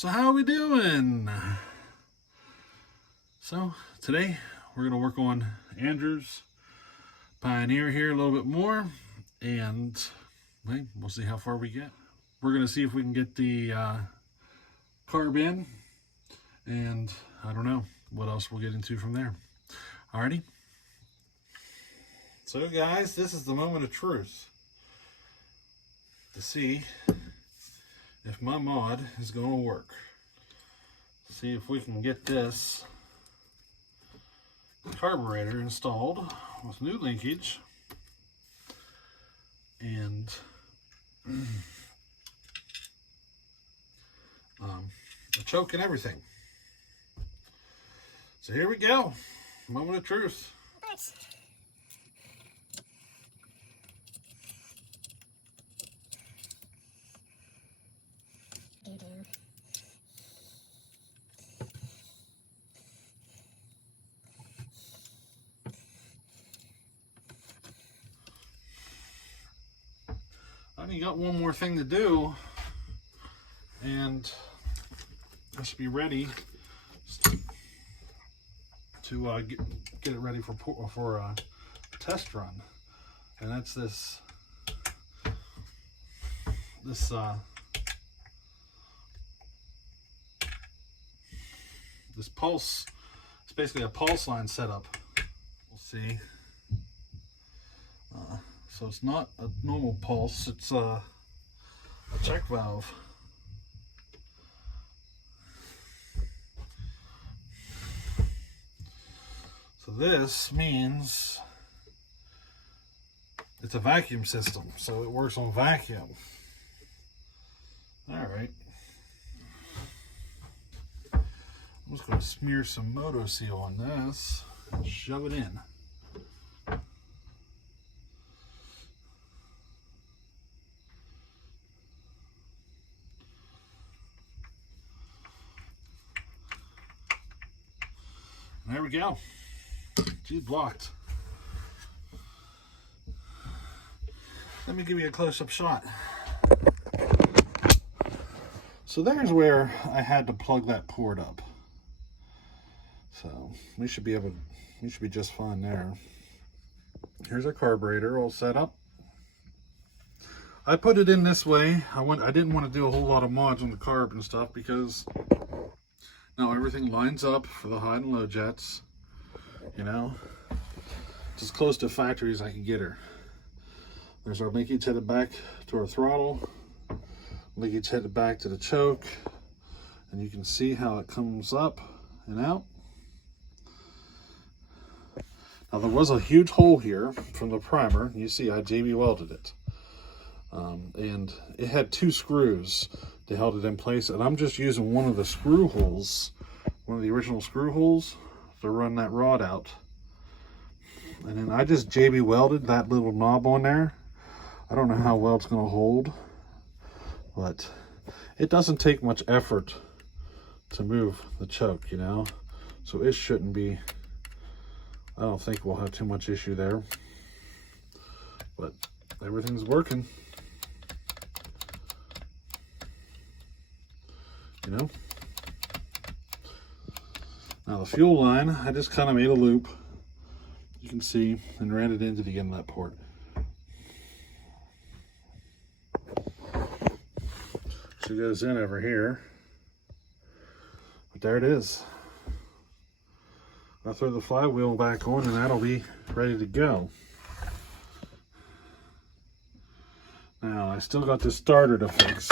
So how are we doing? So today we're going to work on Andrew's Pioneer here a little bit more, and we'll see how far we get. We're going to see if we can get the carb in, and I don't know what else we'll get into from there. Alrighty. So guys, this is the moment of truth to see if my mod is going to work. See if we can get this carburetor installed with new linkage and a choke and everything. So here we go. Moment of truth. I only got one more thing to do, and I should be ready to get it ready for a test run. And that's this pulse. It's basically a pulse line setup. We'll see. So it's not a normal pulse, it's a check valve. So this means it's a vacuum system, so it works on vacuum. All right. I'm just going to smear some Moto Seal on this and shove it in. There we go. She's blocked. Let me give you a close-up shot. So there's where I had to plug that port up. So we should be just fine there. Here's our carburetor all set up. I put it in this way. I didn't want to do a whole lot of mods on the carb and stuff because now everything lines up for the high and low jets, you know. It's as close to factory as I can get her. There's our linkage headed back to our throttle, linkage headed back to the choke, and you can see how it comes up and out. Now there was a huge hole here from the primer. You see I JB welded it. And it had 2 screws that held it in place, and I'm just using one of the screw holes, one of the original screw holes, to run that rod out. And then I just JB welded that little knob on there. I don't know how well it's going to hold, but it doesn't take much effort to move the choke, you know, so it shouldn't be, I don't think we'll have too much issue there, but everything's working. You know, now the fuel line, I just kind of made a loop, you can see, and ran it into the inlet port. She goes in over here, but there it is. I'll throw the flywheel back on and that'll be ready to go. Now I still got the starter to fix.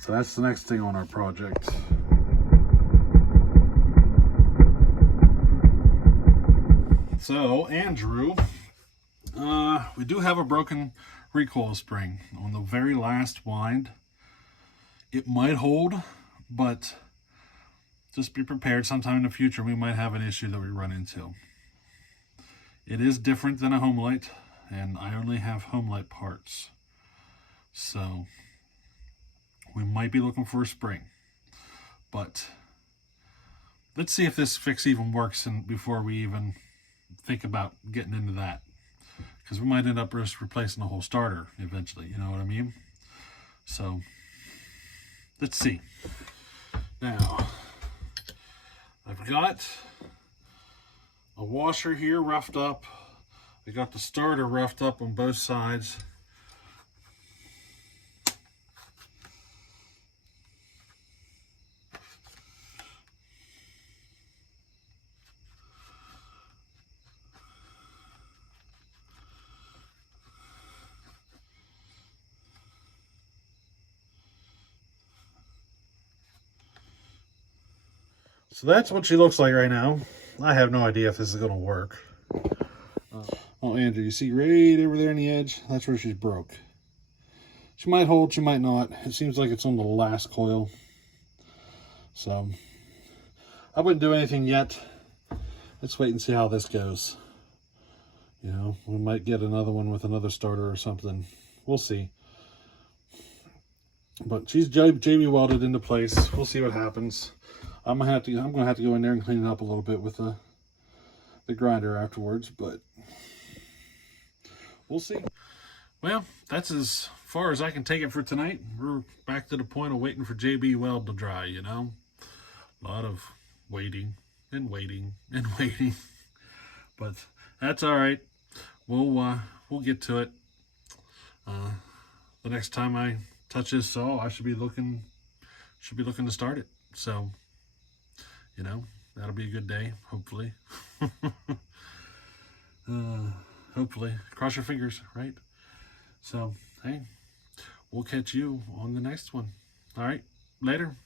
So that's the next thing on our project. So Andrew, we do have a broken recoil spring on the very last wind. It might hold, but just be prepared. Sometime in the future we might have an issue that we run into. It is different than a Homelite, and I only have Homelite parts, so we might be looking for a spring. But let's see if this fix even works before we even think about getting into that, because we might end up just replacing the whole starter eventually, you know what I mean? So let's see. Now I've got a washer here roughed up. I got the starter roughed up on both sides. So that's what she looks like right now. I have no idea if this is going to work. Oh, Andrew, you see right over there on the edge? That's where she's broke. She might hold, she might not. It seems like it's on the last coil. So, I wouldn't do anything yet. Let's wait and see how this goes. You know, we might get another one with another starter or something. We'll see. But she's JB welded into place. We'll see what happens. I'm gonna have to go in there and clean it up a little bit with the grinder afterwards, but we'll see. Well, that's as far as I can take it for tonight. We're back to the point of waiting for JB Weld to dry, you know. A lot of waiting and waiting and waiting. But that's all right. We'll get to it. The next time I touch this saw, I should be looking to start it. So, you know, that'll be a good day, hopefully. Hopefully. Cross your fingers, right? So, hey, we'll catch you on the next one. All right, later.